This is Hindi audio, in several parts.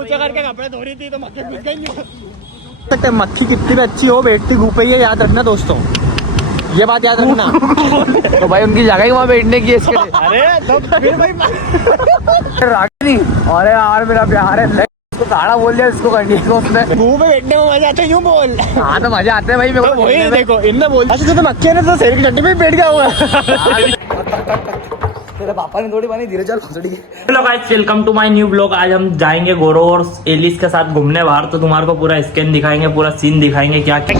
ऊंचा करके कपड़े धो रही थी तो मक्खी घुस गई। मक्खी कितनी भी अच्छी हो बैठती घूप ही है, याद रखना दोस्तों, ये बात याद रखना। तो भाई उनकी जगह ही वहाँ बैठने की इसके लिए। अरे तो फिर भाई रागिनी, अरे यार मेरा प्यार है, इसको साड़ा बोल दिया, इसको करनी है उसने। घूम में बैठने में मजा आता है, यूं बोल। हाँ तो मजा आते हैं भाई मेरे को। वही देखो इनने बोल, अच्छा तो मक्खी ने तो शेर की चट्टी पे बैठ गया हुआ। तेरे पापा ने थोड़ी बनी, धीरे चल खसड़ी। Hello guys, welcome to my new blog. आज हम जाएंगे गोरो और एलिस के साथ घूमने बाहर, तो तुम्हारे को पूरा स्कैन दिखाएंगे, पूरा सीन दिखाएंगे क्या क्या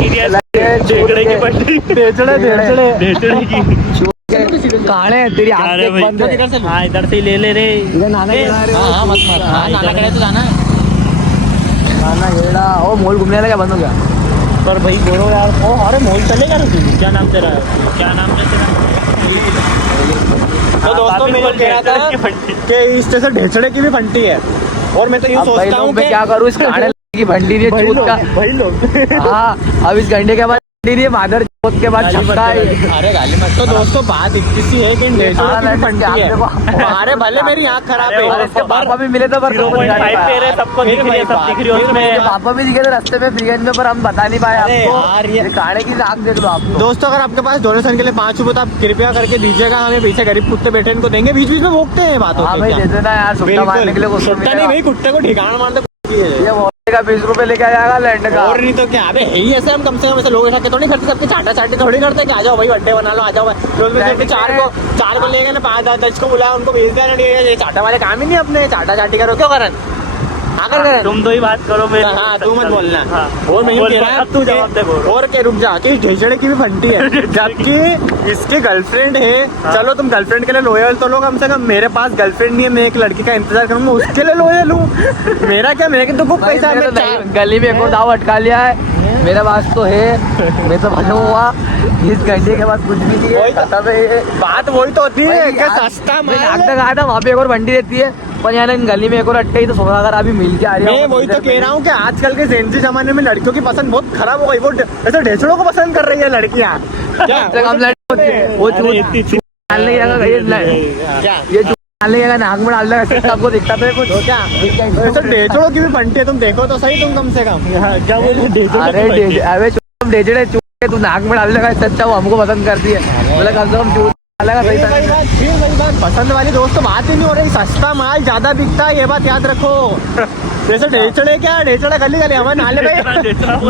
कहां तेरी हाँ इधर से ले ले रे। ओ मॉल घूमने वाला क्या बंद हो गया? पर भाई गोरो यार, ओ अरे मॉल चलेगा ना तू? क्या नाम तेरा है? क्या नाम है तेरा? तो दोस्तों मैं कह रहा था कि इस जैसे ढेचड़े की भी फंटी है, और मैं तो यूँ सोचता हूँ मैं क्या करूँ, इस गाने की भंडी नहीं है चूत का। भाई लोग हाँ, अब इस घंटे के बाद नहीं है, मादर चौथ के बाद छक्का है। अरे गाली मत। तो दोस्तों बात इतनी सी है कि ढेचड़ों की भी फंटी है। अरे भले मेरी आँख खराब है, इसके पापा भी मिले तो पर 0.5 पे रहे, सबको दिख रही है, सब दिख रही है उसमें। पापा भी दिखे थे रास्ते में फ्रीगंज में, पर हम बता नहीं पाए यार ये आपको। काढ़े की आँख देख लो आप। दोस्तों अगर आपके पास डोनेशन के लिए 5 रुपए तो आप कृपया करके दीजिएगा, हमें पीछे गरीब कुत्ते बैठे इनको देंगे, बीच बीच में भोगते हैं बातों। हाँ भाई दे देना यार, सुट्टा मारने के लिए कुछ नहीं भाई, कुत्ते को ठिकाना मारते ये मोहल्ले का 20 रुपए लेके आ जाएगा लैंड का। और नहीं तो क्या, अबे है ही ऐसे, हम कम से कम ऐसे लोग ऐसा थोड़ी करते, सबके चाटा चाटी थोड़ी करते कि आ जाओ भाई अड्डे बना लो, आ जाओ। चार को ले गए ना, 5-10 को बुलाया, उनको भेज दिया। चाटा वाले काम ही नहीं अपने, चाटा चाटी करो क्यों करन? तुम दो ही बात करो मेरी। हाँ तू मत बोलना। और मैं कह रहा तू जवाब दे। और क्या, रुक जा, कि ढेचड़े की भी फंटी है जबकि इसकी गर्लफ्रेंड है। चलो तुम गर्लफ्रेंड के लिए लॉयल तो लो कम से कम, मेरे पास गर्लफ्रेंड नहीं है, मैं एक लड़की का इंतजार करूंगा, उसके लिए लॉयल हूँ। मेरा क्या, मेरे तो खूब पैसा है, गली में एक और दाव अटका लिया है, मेरे पास तो है, मैं तो भलो हुआ। इस घंटे के बाद कुछ भी नहीं है, खत्म है। बात वही तो होती है कि सस्ता माल तक आया था, वहाँ पे एक और बंडी रहती है, पर यहाँ गली में एक और अट्टे ही तो 16 अगर अभी मिल के आ रही है। मैं वही तो कह रहा हूँ कि आजकल के ज़ेनज़ी जमाने में लड़कियों की पसंद बहुत खराब हो गई, वो ऐसे ढेचड़ों को पसंद कर रही है लड़कियाँ। वो डालने ये नाक में डाल देगा, सबको दिखता तो कुछ क्या। ऐसे ढेचड़ों की भी फंटी है, तुम देखो तो सही, तुम कम से कम। अरे ढेचड़े तू नाक में डाल देगा, इससे अच्छा वो हमको पसंद करती है, बोला कम से कम चूत डालेगा सही। वही बात पसंद वाली दोस्तों बात ही नहीं हो रही, सस्ता माल ज्यादा बिकता है, ये बात याद रखो। जैसे ढेचड़े क्या, ढेचड़ा गली गली हमारे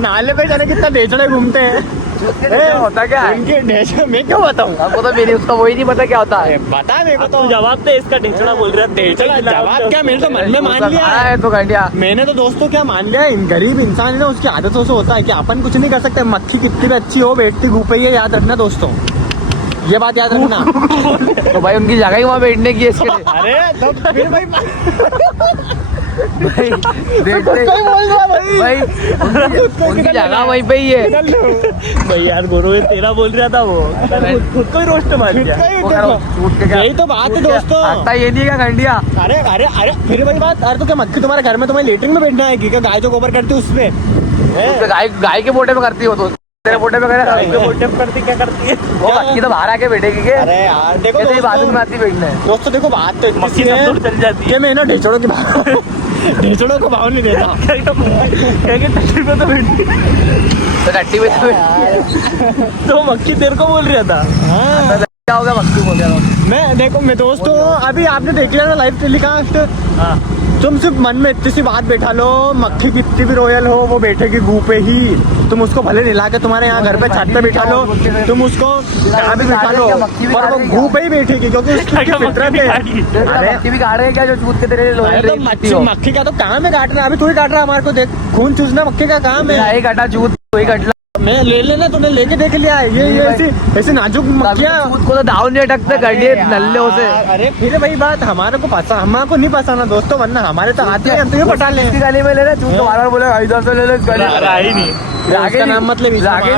नाले पे जाने कितना ढेचड़े घूमते हैं। होता क्या है उनके ढेचड़े, मैं क्यों बताऊँ आपको? तो मेरी उसका वही नहीं पता क्या होता है। बता मेरे को तो जवाब दे इसका। ढेचड़ा बोल रहा है, ढेचड़ा जवाब क्या, मेरे तो मन में मान लिया है तो घंटिया। मैंने तो दोस्तों क्या मान लिया है, गरीब इंसान है ना, उसकी आदतों से होता है कि अपन कुछ नहीं कर सकते। मक्खी कितनी भी अच्छी हो बैठती घूप ही है, याद रखना दोस्तों, ये बात याद रखना। तो भाई उनकी जगह ही वहाँ बैठने की है इसके लिए। अरे तो फिर भाई भाई उनकी जगह वहीं पे ही है भाई यार गोरो ये तेरा बोल रहा था, वो खुद को ही रोस्ट मार दिया। यही तो बात है दोस्तों, आता ये नहीं का घंटिया। अरे अरे अरे फिर वही बात। अरे तो क्या मक्खी तुम्हारे घर में तुम्हें लेटरिन में बैठना है कि क्या गाय जो गोबर करती है उसमें? गाय के बोटे में करती हो तो तेरे बोटे में करती क्या करती है वो मक्खी तो बाहर आके बैठेगी के। अरे यार देखो बाजू में आती बैठना है दोस्तों, देखो बात तो मक्खी सब चल जाती है। मैं ना ढेचड़ों की ढेचड़ों को भाव नहीं देता। टट्टी में तो बैठी, तो टट्टी में तो मक्खी तेरे को बोल रहा था। हाँ क्या हो गया, मक्खी बोल रहा मैं दोस्तों अभी आपने देख लिया ना लाइव टेलीकास्ट। हाँ तुम सिर्फ मन में इतनी सी बात बैठा लो, मक्खी कितनी भी रॉयल हो वो बैठेगी गू पे ही। तुम उसको भले निला के तुम्हारे यहाँ घर पे छत पे बैठा लो, तुम उसको यहाँ भी बैठा लो, पर वो गू पे ही बैठेगी क्योंकि उसकी फितरत है। मक्खी भी काट रहे क्या जो चूत के तेरे मक्खी का तो काम है काटना, अभी तू ही काट रहा है हमारे को, देख खून चूसना मक्खी का काम है। काटा चूत वही कटला, मैं ले लेना, तूने लेके देख लिया है। ये ऐसी नाजुक मक्खियाँ को तो दाव नहीं अटकते गड्ढे नल्ले से। अरे फिर वही बात, हमारे को नहीं पसाना दोस्तों, वरना हमारे तो आते हैं, हम तो ये पटा ले। गली में ले रहे चूत बार बार बोले इधर से ले लो, रागे नाम मतलब रागे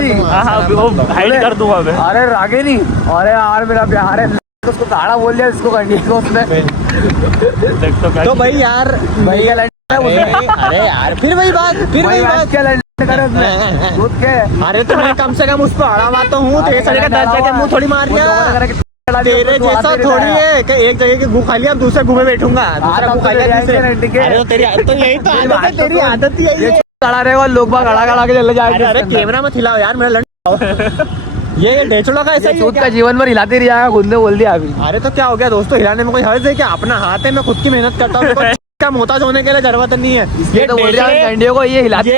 हाइड कर दूंगा मैं। अरे रागे नहीं, अरे यार मेरा प्यार है, उसको साड़ा बोल दिया, इसको करनी है उसने। तो भाई यार भाई, अरे यार फिर वही बात क्या अरे तो मैं कम से कम उस पर अड़ा हुआ तो हूँ, तो ये सारे का 10 जगह मुँह थोड़ी मार दिया। तेरे जैसा थोड़ी है कि एक जगह की गू खा लिया अब दूसरे गू में बैठूंगा, दूसरा गू खा लिया तीसरे। अरे तो तेरी तो यही तो आदत है, तेरी आदत ही यही है। खड़ा रहेगा लोग बाग खड़ा के चले जाएंगे। अरे कैमरा मत हिलाओ यार, मेरा लंड ये ढेचड़ों का ऐसा ही है चूत क्या? का जीवन भर हिलाते रह जाएगा, खुद ने बोल दिया अभी। अरे तो क्या हो गया दोस्तों, हिलाने में कोई हर्ज है क्या? अपना हाथ है, मैं खुद की मेहनत करता हूँ, का मोहताज होने के लिए जरूरत नहीं है। ये तो बोल रहा है इंडिया को ये हिलाते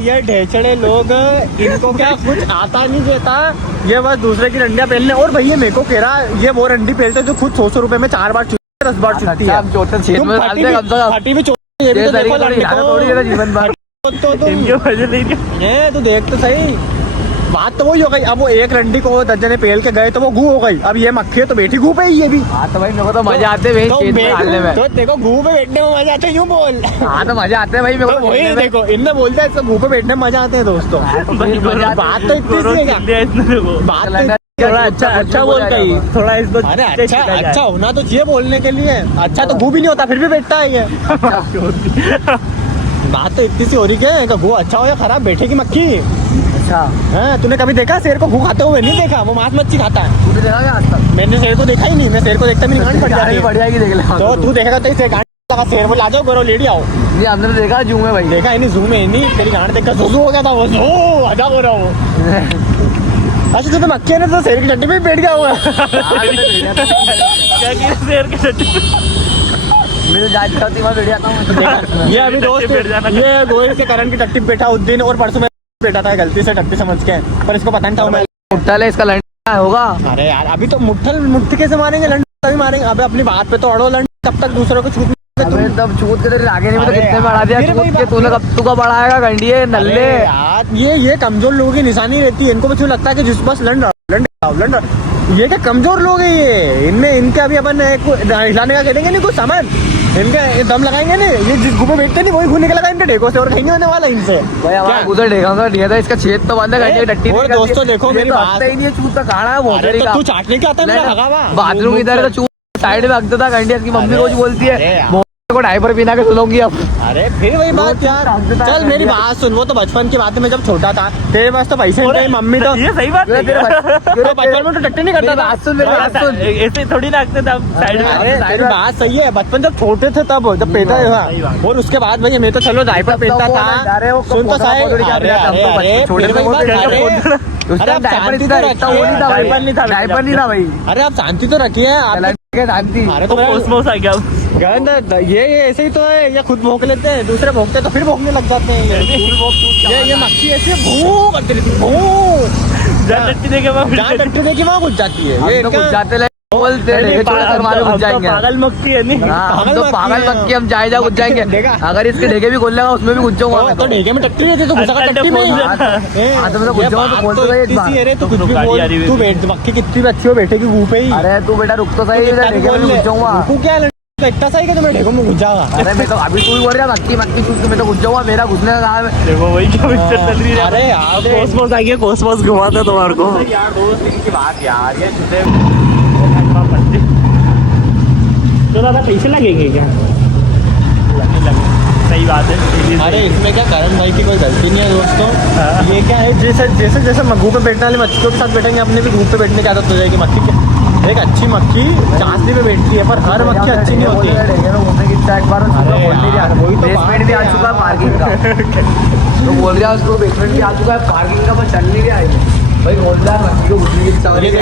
ये ढेचड़े लोग, इनको क्या कुछ आता नहीं देता, ये बस दूसरे की रंडियां पहनने। और भैया मेरे को कह रहा ये वो रंडी पहनते जो खुद 100 रुपए में 4 बार 10 बार चुनती है। में फटी भी चोटी, ये भी तो देखो लंडे को। जीवन भर तो तू देख तो सही, बात तो वही हो गई। अब वो एक रंडी को 10 जने पेल के गए तो वो गू हो गई। अब ये मक्खी है तो बैठी गू पे ही ये भी। हाँ तो भाई मेरे को तो मजा आते हैं खेत में डालने में। तो देखो गू पे बैठने में मजा आते, यूं बोल। हाँ तो मजा आते हैं भाई मेरे को। वही देखो इनने बोलते हैं इसको गू पे बैठने में मजा आते हैं दोस्तों। बात तो इतनी सी है क्या? बात थोड़ा अच्छा बोल गई, थोड़ा इसको। अरे अच्छा होना तो चाहिए बोलने के लिए। अच्छा तो गू भी नहीं होता फिर भी बैठता है ये। बात तो इतनी सी हो रही है, गू अच्छा हो या खराब, बैठेगी मक्खी। अच्छा हाँ, तूने कभी देखा शेर को गू खाते हुए? नहीं देखा, वो मांस मच्छी खाता है। तूने देखा क्या आज तक? मैंने शेर को देखा ही नहीं, मैं शेर को देखता मेरी गांड फट जाती है। बढ़िया की देख ले। तो तू देखेगा तो इसे गांड लगा शेर बोल, आ जाओ गोरो लेडी आओ। ये हमने देखा जू में भाई। देखा ही नहीं, जू में ही नहीं, तेरी गांड देखकर ज़ू हो गया था वो। ज़ू आजा हो रहा वो। अच्छा तो मक्खी ने तो शेर की चट्टी पे बैठ गया हुआ। शेर की चट्टी मेरे जांच करती वहाँ बैठ जाता हूँ। ये अभी दोस्त ये गोयल के करण की टट्टी पे बैठा उस दिन, और परसों में बैठा था गलती से टट्टी समझ के, पर इसको पता नहीं था मैं। मुट्ठल है इसका लड़ना होगा। अरे यार अभी तो मुट्ठी कैसे मारेंगे, लंड तभी मारेंगे। अबे अपनी बात पे तो अड़ो लंड, तब तक दूसरों को छूट। अबे तब छूत के तेरे आगे नहीं में तो अरे कितने बढ़ा दिया फिर वही छूत के। बात तूने कब तू का बढ़ाएगा गंडिये नल्ले। यार ये कमजोर लोगों की निशानी रहती है। इनको बस यूँ लगता है कि जिस बस लंड ये क्या कमजोर लोग हैं ये। इनमें इनके अभी अपन हिलाने का करेंगे नहीं कुछ सामान, इनके दम लगाएंगे नहीं। ये जिस गुफे बैठते नहीं वही घूने के लगा इनके डेगो से, और कहीं होने वाला इनसे। भाई हमारा उधर देखा दिया था इसका छेद तो बंद है गंडिये टट्टी। और दोस्तों देखो मेरी बात ही नहीं है छूत का काढ़ा है बहुत। अरे तो तू चाटने क्या आता है मेरा भगा हुआ? बाथरूम इधर है तो छूत साइड में रखता था गंडिया। इसकी मम्मी रोज बोलती है को डायपर पीना के सुनूंगी अब। अरे फिर वही बात यार, चल मेरी बात सुन। वो तो बचपन की बात है, मैं जब छोटा था तेरे पास तो पैसे नहीं थे, मम्मी तो ये सही बात है। तो बचपन में तो टट्टी नहीं करता था। सुन ऐसे थोड़ी लगते थे साइड में। अरे तेरी बात सही है, बचपन जब छोटे थे तब जब पेटा हुआ, और उसके बाद भाई मैं तो चलो डायपर पहनता था। सुन तो साहब, डायपर नहीं था भाई। अरे आप शांति तो रखिए आप। शांति तो कोसमोस आ गया। गंद ये ऐसे ही तो है, ये खुद भोंक लेते हैं, दूसरे भोंकते तो फिर भोंकने लग जाते हैं। ये मक्खी ऐसे भू करती रहती, भू जहाँ टट्टी देखे वहाँ जहाँ टट्टी देखी वहाँ घुस जाती है। ये कुछ जाते बोलते पागल मक्खी है नहीं। हम तो पागल मक्खी, हम जाए घुस जाएंगे। अगर इसके ढेके भी खोल लेगा उसमें भी घुस जाऊंगा। तो ढेके में टट्टी रहती तो घुसा टट्टी में। तू कुछ भी बोल, तू बैठ, मक्खी कितनी भी अच्छी हो बैठेगी गू पे ही। अरे तू बेटा रुक तो सही, ढेके में घुस जाऊंगा। तू क्या इतना सही कि तुम्हें ढेकों में घुस जाएगा? अरे मैं तो अभी तू ही बोल रहा मक्खी मक्खी चूत, मैं तो घुस जाऊंगा। मेरा घुसने का काम है। देखो वही क्या पिक्चर चल रही है। अरे यार कोसमोस आ गया, कोसमोस घुमाता तुम्हारे को यार दोस्त इनकी बात यार, ये तो दादा पैसे लगेंगे क्या? सही बात है। अरे इसमें क्या करण भाई की कोई गलती नहीं है दोस्तों। ये क्या है, जैसे जैसे जैसे गू पे बैठने वाले मक्खियों के साथ बैठेंगे, अपने भी गू पे बैठने की आदत हो जाएगी। मक्खी के एक अच्छी मक्खी चांसनी पे बैठती है, पर हर मक्खी अच्छी नहीं होती। एक बार बेसमेंट भी आ चुका है पार्किंग का। तो बोल रहा है उसको बेसमेंट भी आ चुका है पार्किंग का, पर चल नहीं रहा है भाई। बोल रहा है मक्खी को घुसने की इच्छा हो रही है।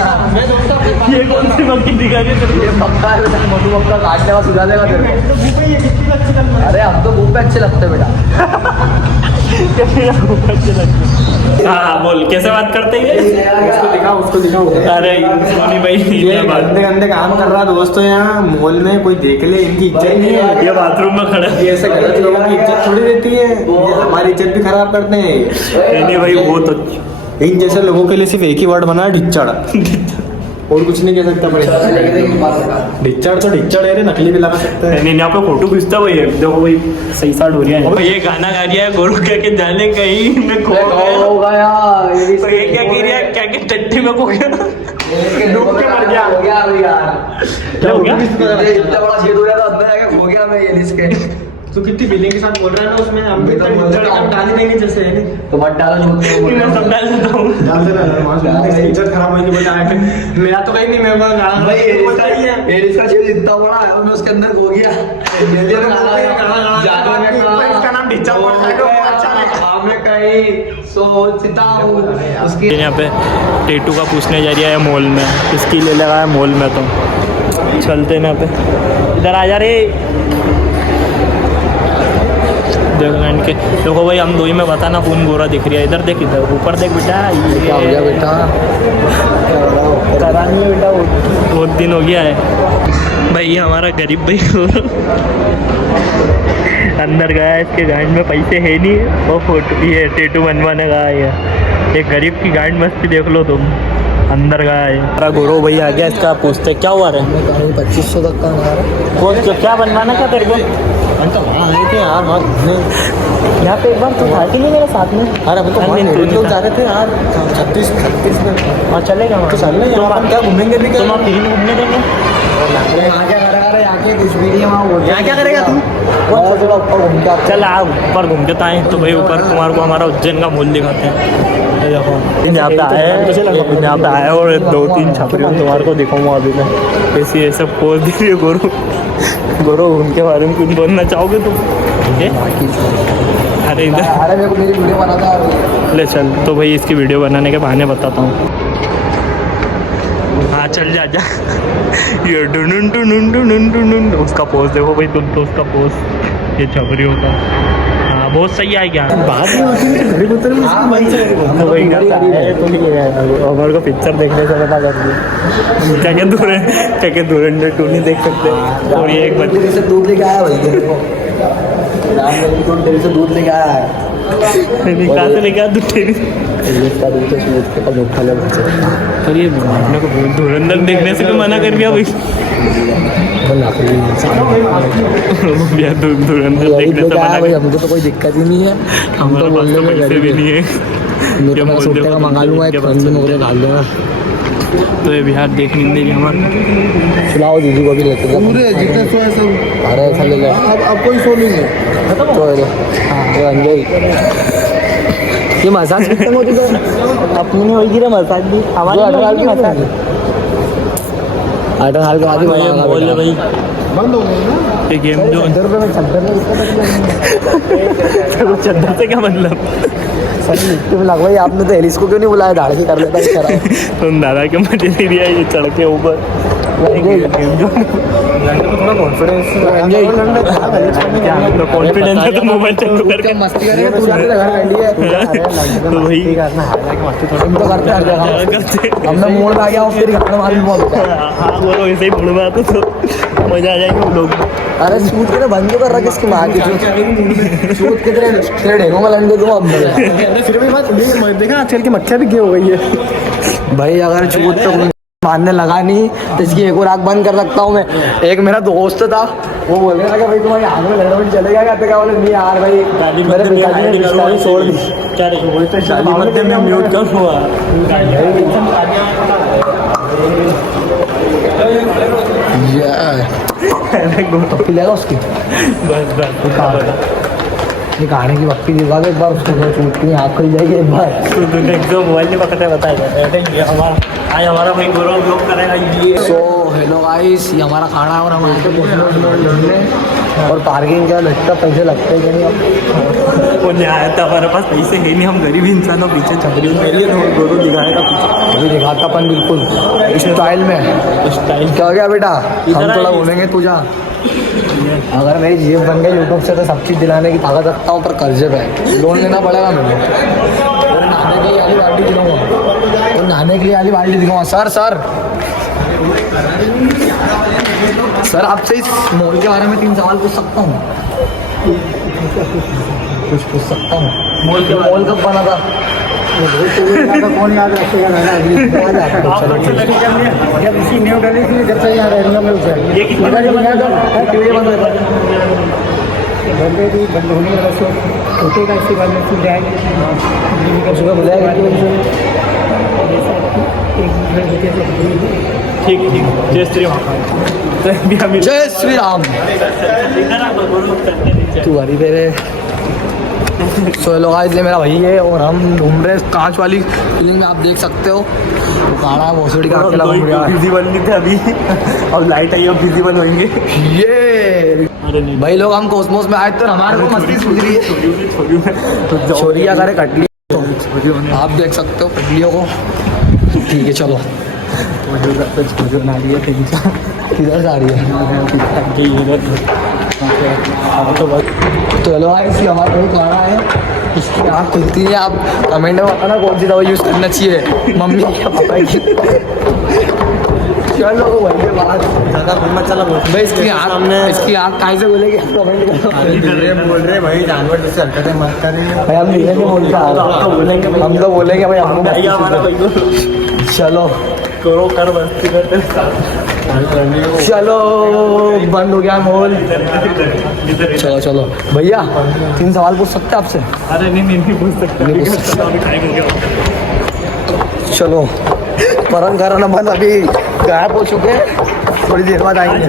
ये कौन सी मक्खी दिखा रही है? ये मक्का मधु मक्का काट देगा, सुधा देगा तेरे को। अरे हम तो घूम पे अच्छे लगते हैं बेटा। हाँ बोल, कैसे बात करते हैं? उसको दिखाओ। अरे सोनी भाई ये गंदे गंदे काम कर रहा दोस्तों यहाँ मॉल में, कोई देख ले, इनकी इज्जत नहीं है। ये बाथरूम में खड़ा है। ये ऐसे गलत लोगों की इज्जत थोड़ी रहती है, ये हमारी इज्जत भी खराब करते हैं। नहीं भाई वो तो इन जैसे लोगों के लिए सिर्फ एक ही वर्ड बना है, ढिच्चड़। और कुछ नहीं कह सकता भाई। ढिच्चड़ तो ढिच्चड़ है रे, नकली भी लगा सकता है। नहीं यहाँ पे फोटो खींचता भाई, देखो भाई सही साट हो रही है। ये गाना गा रहा है गोरू के जाने कहीं में खो गया। तो ये क्या कह रहा है, क्या कि टट्टी में खो गया, डूब के मर गया। हो गया यार, क्या हो गया? इतना बड़ा छेद हो गया था, अंदर आके खो गया मैं ये इसके। तू कितनी फीलिंग के साथ बोल रहा है ना उसमें हम भी डाल ही देंगे जैसे है तो मत डालो मैं सब डाल देता हूँ। डाल देना इज्जत खराब होगी बजाय मेरा तो कहीं नहीं मैं भाई एडिस का चीज इतना बड़ा है उन्होंने उसके अंदर खो गया इसका नाम ढिच्चा पड़ता है हमने कहीं सोचता हूँ उसकी यहाँ पे टेटू का पूछने जा रही है मॉल में, इसकी ले लगा है मॉल में। तो चलते ना पे इधर आ जा रे। देखो भाई हम दो ही में बताना कौन गोरा दिख रही है। इधर देख, इधर ऊपर देख बेटा। क्या हो गया बेटा? करा नहीं है बेटा, बहुत दिन हो गया है भाई। हमारा गरीब भाई अंदर गया है, इसके गांड में पैसे है नहीं और फोटो ये टेटू बनवाने गया है। एक गरीब की गांड मस्ती देख लो तुम, अंदर गया है। हमारा गौरव भाई आ गया, इसका पूछते क्या हुआ रे? 2500 तक का वो क्या बनवाना क्या तेरे को? अंकल वहाँ आए थे यार वहाँ घूमने यहाँ पे एक बार तू था कि नहीं मेरे साथ में? अरे अभी तो वहाँ लोग जा रहे थे यार 36 में और चलेगा तो चल रहे हैं हम क्या घूमेंगे भी तुम आप तीन घूमने देंगे? यहाँ क्या करेगा रे? यहाँ के कुछ भी नहीं है वहाँ। यहाँ क्या करेगा तू? चल आप ऊपर घूम के आए तो भाई ऊपर तुम्हारे को हमारा उज्जैन का मूल दिखाते हैं। देखो यहाँ पे आए और 2-3 छपरियों तुम्हारे को दिखाऊंगा अभी मैं कैसी ऐसे पोज दे रही है गोरो उनके बारे में कुछ बोलना चाहोगे तुम? अरे इधर अरे मेरे को मेरी वीडियो बना था ले चल। तो भाई इसकी वीडियो बनाने के बहाने बताता हूँ। हाँ चल जा ये डुन उसका पोज देखो भाई तुम तो, उसका पोज ये छपरियों का। हाँ बहुत सही है क्या? हमारे को पिक्चर देखने से पता कर दिया क्या धुरंधर 2 नहीं देख सकते। और ये एक बच्चे से दूध लेके आया भाई तेरे से दूध लेके आया है। कहाँ से लेके आया दूध? पर ये अपने को धुरंधर देखने से भी मना कर दिया भाई। धुरंधर देखने से मना भाई हमको तो कोई दिक्कत ही नहीं है। हम तो बोलने में पैसे भी नहीं है। का मंगा लूंगा एक डाल दूंगा। तो ये बिहार देख नहीं देगी हमारे। खिलाओ दीदी को भी लेते पूरे जितने सो है सब। अरे ऐसा ले लो अब कोई सो नहीं है तो ये मसाज कितना होती है? अपनी नहीं होगी रे मसाज भी हमारी 18 साल के बाद ही बोल ले भाई बंद हो गए ना ये गेम जो ₹100 में चद्दर चद्दर से क्या मतलब? तुम लग भाई आपने तो एलिस को क्यों नहीं बुलाया? धाड़ के कर लेता है। तुम दादा के मजे नहीं दिया ये चढ़ के ऊपर। थोड़ा कॉन्फिडेंस कॉन्फिडेंस है तो मोबाइल चालू करके मस्ती करेगा तू जाके लगा रही है तो वही तुम तो करते हमने मोड़ में आ गया फिर गाना मालूम बोल हाँ वो ऐसे ही बोल रहा था तो मजा आ जाएगा वो लोग। अरे शूट के बंद कर रहा किसकी माँ की शूट के तेरे ढेरों में लंडे दूँ अब फिर भी बात देखा आजकल की मच्छा भी हो गई है भाई। अगर शूट तो मानने लगा नहीं तो इसकी एक और आँख बंद कर सकता हूँ मैं। एक मेरा दोस्त था वो बोल रहा था कि भाई तुम्हारी आँख में लड़बड़ चलेगा क्या? क्या बोले नहीं यार भाई मेरे पिताजी ने पिचकारी छोड़ दी। क्या शादी मध्य में म्यूट कर हुआ पप्पी लेगा उसकी निकालने की पप्पी दिखा दो एक बार उसको छूट की आँख खुल जाएगी एक बार। जो मोबाइल नहीं पकड़े बताएगा हमारा आज हमारा भाई गौरव ब्लॉग करेगा ये। सो हेलो गाइस ये हमारा खाना है और हम आए थे और पार्किंग का लगता पैसे लगते हैं कि नहीं? वो नहीं आया था हमारे पास पैसे है नहीं, हम गरीब इंसान और पीछे छपरी गौरव दिखाएगा अभी दिखाता अपन बिल्कुल स्टाइल में। स्टाइल क्या हो गया बेटा? हम थोड़ा बोलेंगे तू जा। अगर मेरी जेब बन गई यूट्यूब से तो सब चीज़ दिलाने की ताकत रखता हूँ पर कर्जे पे लोन लेना पड़ेगा मेरे को। नहाने के लिए वाली बाल्टी दिखाऊंगा। सर आपसे इस मॉल के बारे में 3 सवाल पूछ सकता हूँ? कुछ पूछ सकता हूँ? मॉल कब बना था? कौन याद रखेगा? जब इसी न्यू डली थी जब से यहाँ रहूँगा मैं उसे ये बंद होने वाला शो उठेगा इसके बाद में फिर जाएंगे सुबह बुलाएगा ठीक ठीक जय श्री राम तर अभी आम्ही जय श्री राम इधर आ गोरू चलते नीचे तू हरी तेरे सो लोग आज ये मेरा भाई है और हम घूम रहे हैं कांच वाली फीलिंग में। आप देख सकते हो तो काड़ा भोसड़ी का अकेला घूम रहा है। विजिबल नहीं थे अभी अब लाइट आई अब विजिबल होंगे ये अरे नहीं भाई लोग हम कोसमोस में आए तो हमारे को मस्ती सूझ रही है। छोरिया करे कटली तो आप देख सकते हो कटलियों को। ठीक है चलो किधर जा रही है तो चलो भाई इसकी हमारा बहुत गाना है। इसकी आँख खुलती है। आप कमेंट में बताना कौन सी दवा यूज़ करना चाहिए मम्मी या पापा की। चलो वही बात ज़्यादा घूमना चला भाई इसकी आँख कहाँ से बोलेगी कमेंट करो। बोल रहे भाई जानवर जैसे हरकतें मत करें भाई हम नहीं बोलते हम तो बोलेंगे भाई हम हमारा भाई चलो करो कर बस्ती करते चलो बंद हो गया मॉल। चलो चलो भैया 3 सवाल पूछ सकते हैं आपसे। अरे नहीं पूछ सकते नहीं पूछ सकते। अभी खाएंगे चलो परम कराना बंद अभी गायब हो चुके हैं। थोड़ी देर बाद आएंगे।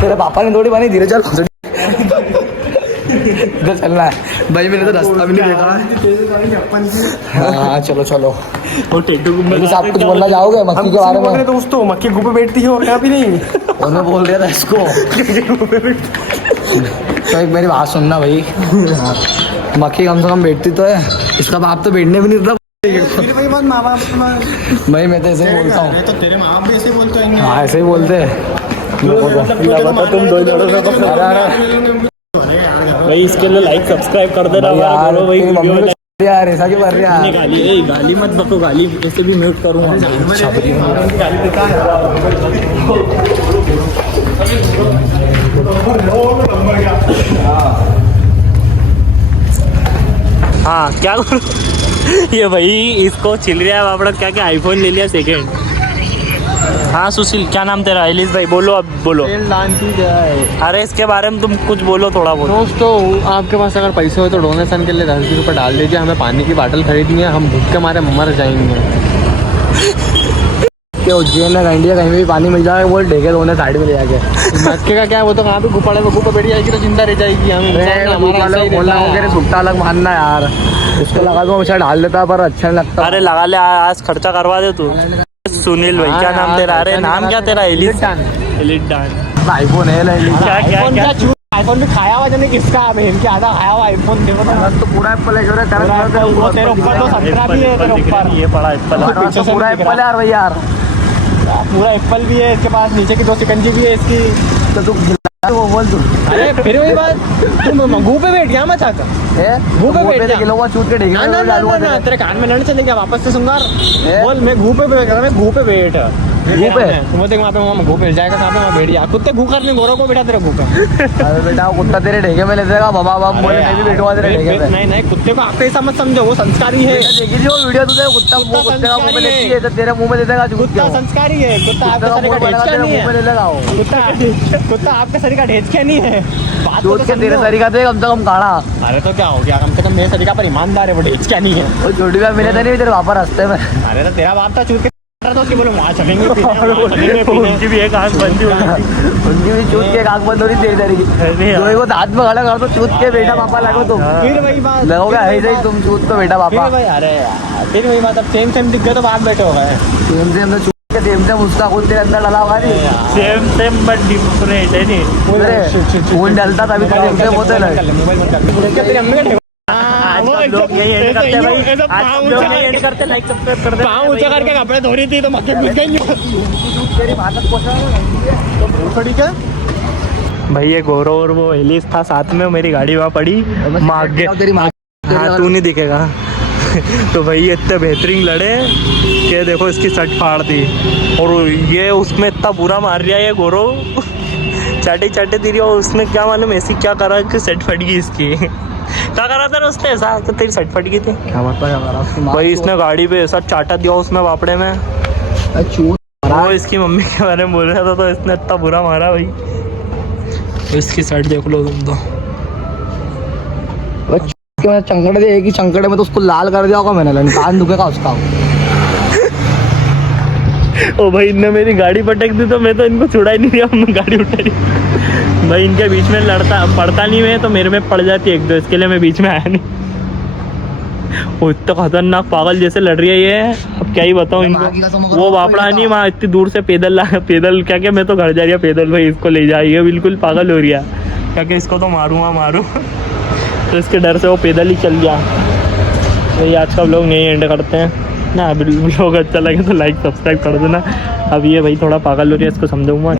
तेरे पापा ने थोड़ी बनी धीरे चल इधर चलना है भाई। मैंने तो रास्ता भी नहीं देखा। हाँ चलो चलो वो टेटू पुलिस आप कुछ बोलना चाहोगे मक्खी के बारे में। दोस्तों मक्खी गुफे बैठती है और यहाँ भी नहीं और मैं बोल रहा था इसको तो एक मेरी बात सुनना भाई। मक्खी कम से कम बैठती तो है। इसका बाप तो बैठने भी नहीं देता फिर वही बात माँ बाप भाई। मैं तो ऐसे ही बोलता हूँ। तो तेरे माँ बाप भी ऐसे बोलते हैं हाँ ऐसे ही बोलते हैं। तुम दो भाई इसके लिए लाइक सब्सक्राइब कर देना यार करो भाई तेरी मम्मी को यार ऐसा क्यों कर रही है यार। गाली मत बको गाली ऐसे भी म्यूट करूँगा हाँ क्या करूँ ये भाई इसको चिल रहा है वापड़ा क्या क्या आईफोन ले लिया सेकेंड। हाँ सुशील क्या नाम तेरा एलिस भाई बोलो अब बोलो। अरे इसके बारे में तुम कुछ बोलो थोड़ा बहुत। दोस्तों आपके पास अगर पैसे हो तो डोनेशन के लिए 10 रुपये डाल दीजिए। हमें पानी की बाटल खरीदनी है। हम भूख के मारे मर जाएंगे। कि उज्जैन में इंडिया कहीं भी पानी मिल जाएगा वो ढेके दोनों साइड में ले जाके। मक्के का क्या वो तो कहाँ पे गुफाड़े में गुफा बैठ जाएगी तो जिंदा रह जाएगी। हम सुट्टा अलग मानना यार। उसको लगा दो हमेशा डाल देता पर अच्छा नहीं लगता। अरे लगा ले आज खर्चा करवा दे तू। सुनील भाई क्या नाम तेरा। अरे नाम क्या तेरा एलिस डान आईफोन है क्या क्या क्या आईफोन भी खाया हुआ जाने किसका है इनके आधा खाया हुआ आईफोन देखो तो पूरा एप्पल है तेरे ऊपर तो 17 भी है तेरे ऊपर ये पड़ा एप्पल पीछे से पूरा एप्पल यार भाई यार पूरा एप्पल भी है इसके पास। नीचे की 2 शिकंजी भी है इसकी। तो तू वो बोल तू अरे फिर वही बात तुम मुंह पे बैठ गया मत आकर मुंह पे बैठ किलो का चूट के ना ना ना ना तेरे कान में लड़ चलेगा वापस से सुनगार बोल मैं घू पे बैठ रहा। मैं घू पे बैठ घू पे तुम देख वहाँ पे वहाँ घू मिल जाएगा। कहाँ पे वहाँ बैठ गया कुत्ते घू करने गोरों को बैठा तेरा घू पे। अरे बेटा वो कुत्ता तेरे ढेगे में ले देगा बाबा बाबा बोले मैं भी बैठूंगा तेरे ढेगे पे। नहीं कुत्ते को आपके ऐसा मत समझो वो संस्कारी है। देखी थी वो वीडियो तुझे कुत्ता वो कुत्ते का मुंह में लेती है तो तेरे मुंह में दे देगा कुत्ता संस्कारी है। कुत्ता आपके शरीर का ढेंचका नहीं है। कुत्ता आपके शरीर का ढेंचका नहीं है। दूध के तेरे तरीका दे कम से कम काढ़ा। अरे तो क्या हो गया कम से कम मेरे तरीका पर ईमानदार है वो ढेंचका नहीं है। वो छोटी भी मिले थे नहीं तेरे वापस रास्ते में। अरे तो तेरा बाप था चूत के तो उसके बोलो वहाँ चलेंगे उनकी भी एक आँख बंद हो उनकी भी चूत के आँख बंद हो रही तेरी तरीके वो हाथ में खड़ा कर दो चूत के बेटा पापा लगो तुम। फिर वही बात लगोगे ऐसे ही तुम चूत को बेटा पापा। अरे फिर वही बात अब सेम दिख गए तो बात बैठे हो गए। सेम चूत के सेम उसका खुद तेरे अंदर डला हुआ नहीं। सेम बट डिफरेंट है नहीं खून डलता तभी तो सेम सेम होते लगे। लोग यही एंड करते भाई आज लोग यही एंड करते लाइक सब्सक्राइब कर दे। पाँव ऊंचा करके कपड़े धो रही थी तो मक्के घुस गई। तेरी भाषा थोड़ी क्या भाई ये गौरव और वो एलिस था साथ में मेरी गाड़ी वहाँ पड़ी माँ आगे। तेरी माँ हाँ तू नहीं दिखेगा तो भाई ये इतने बेहतरीन लड़े कि देखो इसकी शर्ट फाड़ दी और ये उसमें इतना बुरा मार रहा है ये गौरव चाटे दे रही और उसने क्या मालूम ऐसी क्या करा कि शर्ट फट गई इसकी। क्या करा था उसने ऐसा कि तेरी शर्ट फट गई थी भाई इसने गाड़ी पे ऐसा चाटा दिया उसमें वापड़े में। वो इसकी मम्मी के बारे में बोल रहा था तो इसने इतना बुरा मारा भाई। तो इसकी शर्ट देख लो तुम तो चंकड़े दे कि चंकड़े में तो उसको लाल कर दिया होगा मैंने कान दुखेगा उसका। ओ भाई इनने मेरी गाड़ी पटक दी तो मैं तो इनको छुड़ा ही नहीं रहा, मैं गाड़ी उठाई। भाई इनके बीच में पड़ता नहीं मैं तो मेरे में पड़ जाती है एक दो, इसके लिए मैं बीच में आया नहीं। वो इतना खतरनाक पागल जैसे लड़ रही है ये, अब क्या ही बताऊँ इनको। वो वापड़ा नहीं वहाँ इतनी दूर से पैदल क्या क्या, मैं तो घर जा रही है पैदल, भाई इसको ले जाइए, बिल्कुल पागल हो रही है क्या क्या, इसको तो मारूँ तो इसके डर से वो पैदल ही चल गया। तो ये आज का व्लॉग नहीं एंड करते हैं ना। व्लॉग अच्छा लगे तो लाइक सब्सक्राइब कर देना। अब ये भाई थोड़ा पागल हो रही है, इसको समझाऊंगा।